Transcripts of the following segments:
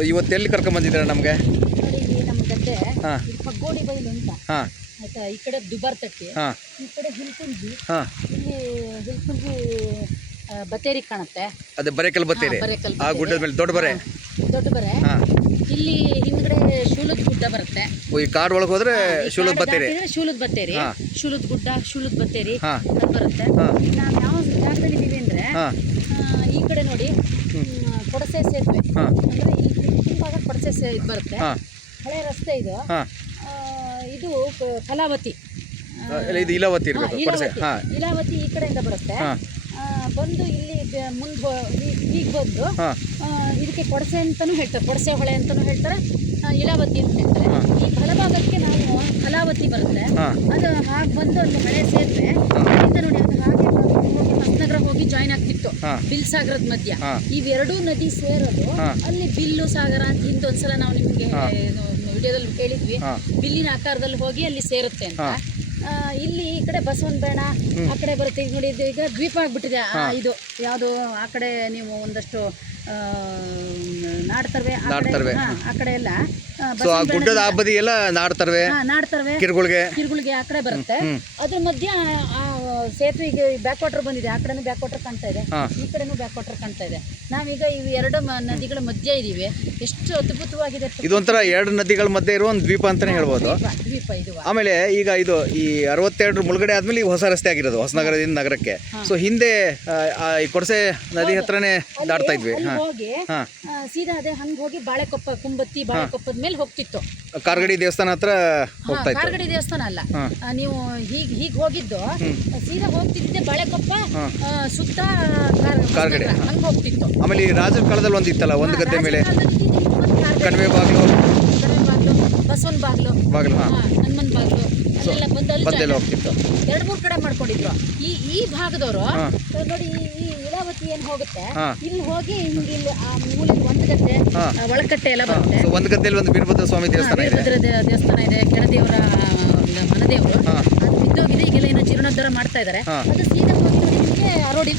So ಇವತ್ತು ಎಲ್ಲಿ ಕರ್ಕೊಂಬಂದಿದ್ದೀರಾ ನಮಗೆ? ನಮ್ಮ ಗದ್ದೆ ಹಾ. ಪಗ್ಗೋಡಿ ಬೈಲು ಅಂತ. ಹಾಂ. ಆಯ್ತಾ? ಈ ಕಡೆ ದುಬಾರ್ ತಟ್ಟಿ. ಹಾಂ. ಈ ಕಡೆ ಹಿಲ್ಕುಂಜಿ. ಹಾಂ. ಇಲ್ಲಿ ಹಿಲ್ಕುಂಜಿ ಬತ್ತೇರಿ ಕಾಣುತ್ತೆ. ಅದೇ ಬರೇಕಲ್ ಬತ್ತೇರಿ. ಬರೇಕಲ್ ಆ ಗುಡ್ಡದ ಮೇಲೆ ದೊಡ್ಡ ಬರೆ. ದೊಡ್ಡ ಬರೆ. ಹಾಂ. ಇಲ್ಲಿ ಹಿಂದ್ಗಡೆ ಶೂಲದ ಗುಡ್ಡ ಬರುತ್ತೆ. ಈ ಕಾಡು ಒಳಗೆ ಹೋದ್ರೆ ಶೂಲದ ಬತ್ತೇರಿ. ಶೂಲದ ಬತ್ತೇರಿ. ಹಾ. ಶೂಲದ ಗುಡ್ಡ ಶೂಲದ ಬತ್ತೇರಿ ಹಾಂ. ಅದು ಬರುತ್ತೆ. ಹಾಂ. ನಾವು ಯಾವ ಜಾಗದಲ್ಲಿ ಇದೀವಿ ಅಂದ್ರೆ ಹಾಂ. ಆ, ಈ ಕಡೆ ನೋಡಿ. ಹ್ಮ್. ಮ್, ಕೊಡಸೆ ಸೇತುವೆ ಹಾಂ ಅಂದ್ರೆ ಈ ಹಿಂಭಾಗ ಕೊಡಸೆ ಸೇ ಇದು ಬರುತ್ತೆ. ಹಾಂ. ಹಳೆ ರಸ್ತೆ ಇದು. ಹಾಂ. ಆ, ಇದು ಕ- ಕಲಾವತಿ. ಇದು ಇಲಾವತಿ ಹಾ, ಇರಬೇಕು ಕೊಡಸೆ. ಇಲಾವತಿ. ಹಾಂ. ಇಲಾವತಿ ಈ ಕಡೆಯಿಂದ ಬರುತ್ತೆ. ಹಾಂ. ಆ, ಬಂದು ಇಲ್ಲಿ ಮುಂದೆ ಈಗ ಬಂದು ಹಾಂ. ಆ, ಇದಕ್ಕೆ ಕೊಡಸೆ ಅಂತಾನೂ ಹೇಳ್ತಾರೆ ಕೊಡಸೆ ಹೊಳೆ ಅಂತಾನೂ ಹೇಳ್ತಾರೆ ಆ, ಇಲಾವತಿ ಅಂತ ಹೇಳ್ತಾರೆ. ಹಾ. ಈ ಬಲಭಾಗಕ್ಕೆ ನಾವು ಕಲಾವತಿ ಬರುತ್ತೆ. ಹಾಂ. ಅದು ಹಾಗೆ ಬಂದು ಒಂದು ಹಳೆ ಸೇತುವೆ. ಅಲ್ಲಿಂದ ನೋಡಿ ಅದು ಹಾಗೆ ಬಂದು ಹೋಗಿ ಹೊಸನಗರ ಹೋಗಿ ಜಾಯ್ನ್ ಆಗ್ತಿತ್ತು. ಬಿಲ್ ಸಾಗರದ ಮಧ್ಯ. ಇವೆರಡು ನದಿ ಸೇರೋದು. ಅಲ್ಲಿ ಬಿಲ್ಲು ಸಾಗರ ಅಂತ ಹಿಂದೊಂದ್ಸಲ ನಾವು ನಿಮ್ಗೆ. ವಿಡಿಯೋದಲ್ಲಿ ಕೇಳಿದ್ವಿ ಬಿಲ್ಲಿನ ಆಕಾರದಲ್ಲಿ ಹೋಗಿ ಅಲ್ಲಿ ಸೇರುತ್ತೆ ಅಂತ. ಇಲ್ಲಿ ಈ ಕಡೆ ಬಸವನ್ ಬೇಡ ಆ ಕಡೆ ಬರುತ್ತೆ. ಈಗ ನೋಡಿ ಈಗ ದ್ವೀಪ ಆಗ್ಬಿಟ್ಟಿದೆ. ಇದು ಯಾವುದು ಆ ಕಡೆ ನೀವು ಒಂದಷ್ಟು ನಾಡ್ತರ್ವೆ ಆ ಕಡೆ ಎಲ್ಲ. ಗುಡ್ಡದ ಹಬ್ಬದಿ ಎಲ್ಲ ನಾಡ್ತರ್ವೆ ನಾಡ್ತರ್ವೆ ಕಿರುಗುಳ್ಗೆ. ಕಿರುಗುಳಿಗೆ ಆ ಕಡೆ ಬರುತ್ತೆ. ಅದ್ರ ಮಧ್ಯ ಆ ಸೇತುವೆಗೆ ಬ್ಯಾಕ್ ವಾಟರ್ ಬಂದಿದೆ. ಆ ಕಡೆನೂ ಬ್ಯಾಕ್ ವಾಟರ್ ಕಾಣ್ತಾ ಇದೆ. ಈ ಕಡೆನೂ ಬ್ಯಾಕ್ ವಾಟರ್ ಕಾಣ್ತಾ ಇದೆ. ನಾವೀಗ ಇವು ಎರಡು ಮ- ನದಿಗಳ ಮಧ್ಯ ಇದೀವಿ ಎಷ್ಟು ಅದ್ಭುತವಾಗಿದೆ ಇದೊಂಥರ ಎರಡು ನದಿಗಳ ಮಧ್ಯೆ ಇರುವ ಒಂದು ದ್ವೀಪ ಅಂತಲೇ ಹೇಳ್ಬೋದು. ದ್ವೀಪ ದ್ವೀಪ ಇದು. ಆಮೇಲೆ ಈಗ ಇದು ಈ ಅರವತ್ತೆರಡು ಮುಳುಗಡೆ ಆದ್ಮೇಲೆ ಈ ಹೊಸ ರಸ್ತೆ ಆಗಿರೋದು ಹೊಸನಗರದಿಂದ ನಗರಕ್ಕೆ. ಸೊ ಹಿಂದೆ ಆ, ಆ, ಈ ಕೊಡಸೆ ನದಿ ಹತ್ರನೇ ದಾಟ್ತಾ ಇದ್ವಿ. ಅಲ್ಲಿ ಹಾಂ. ಹೋಗಿ ಹಾಂ. ಆ, ಸೀದಾ ಅದೇ ಹಂಗೆ ಹೋಗಿ ಬಾಳೆಕೊಪ್ಪ ಕುಂಬತ್ತಿ ಬಾಳೆಕೊಪ್ಪದ ಮೇಲೆ ಹೋಗ್ತಿತ್ತು. ಕಾರ್ಗಡಿ ದೇವಸ್ಥಾನ ಹತ್ರ ಹೋಗ್ತಾ ಇತ್ತು. ಕಾರ್ಗಡಿ ದೇವಸ್ಥಾನ ಅಲ್ಲ. ಆ, ನೀವು ಹೀಗೆ ಹೀಗೆ ಹೋಗಿದ್ದು ಸೀದಾ ಹೋಗ್ತಿದ್ದೆ ಬಳೆಕೊಪ್ಪ. ಆ, ಸುತ್ತ ಕಾರ್ಗಡೆ, ಹಂಗ್ ಹೋಗ್ತಿತ್ತು. ಆಮೇಲೆ ಈ ರಾಜರ ಕಾಲದಲ್ಲಿ ಒಂದು ಇತ್ತಲ್ಲ ಒಂದು ಗದ್ದೆ ಮೇಲೆ? ಕಣಿವೆ ಬಾಗಿಲು? ಬಾಗ್ಲು ಬಸವನ ಬಾಗ್ಲು. ಬಾಗಿಲು ಹಾಂ. ಹನುಮನ್ ಬಾಗ್ಲು. ಅಲ್ಲೆಲ್ಲ ಬಂದು ಅಲ್ಲಿ ಹೋಗ್ತಿತ್ತು. ಎರಡು ಮೂರು ಕಡೆ ಮಾಡ್ಕೊಂಡಿದ್ರು. ಈ ಈ ಭಾಗದವರು ಹಾ. ನೋಡಿ ಈ- ಈ ಇಲಾವತಿ ಏನ್ ಹೋಗುತ್ತೆ? ಹಾ. ಇಲ್ಲಿ ಹೋಗಿ ಹಿಂಗೆ ಇಲ್ಲಿ ಆ ಮೂಲೆ ಒಂದು ಗದ್ದೆ ಹಾ. ಆ, ಒಳಕಟ್ಟೆ ಎಲ್ಲ ಬರುತ್ತೆ. ಸೊ ಒಂದು ಗದ್ದೆಯಲ್ಲಿ ಒಂದು ವೀರಭದ್ರ ಸ್ವಾಮಿ ದೇವಸ್ಥಾನ ಇದೆ. ವೀರಭದ್ರ ದೇ- ದೇವಸ್ಥಾನ ಇದೆ. ಕೆಳದೇವರ ಒಂದು ಮನದೇವರು. ಹಾ. ಅದು ಬಿದ್ದೋಗಿದೆ ಈಗೆಲ್ಲ ಏನೋ ಜೀರ್ಣೋದ್ಧಾರ ಮಾಡ್ತಾ ಇದ್ದಾರೆ ಹಾ. ಅದು ಸೀದಾ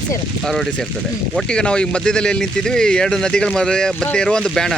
ಸೇರುತ್ತೆ. ಸೇರ್ತದೆ. ಒಟ್ಟಿಗೆ ನಾವು ಈ ಮಧ್ಯದಲ್ಲಿ ಎಲ್ಲಿ ನಿಂತಿದ್ವಿ ಎರಡು ನದಿಗಳ ಮಧ್ಯ ಮಧ್ಯೆ ಇರುವ ಒಂದು ಬ್ಯಾಣ.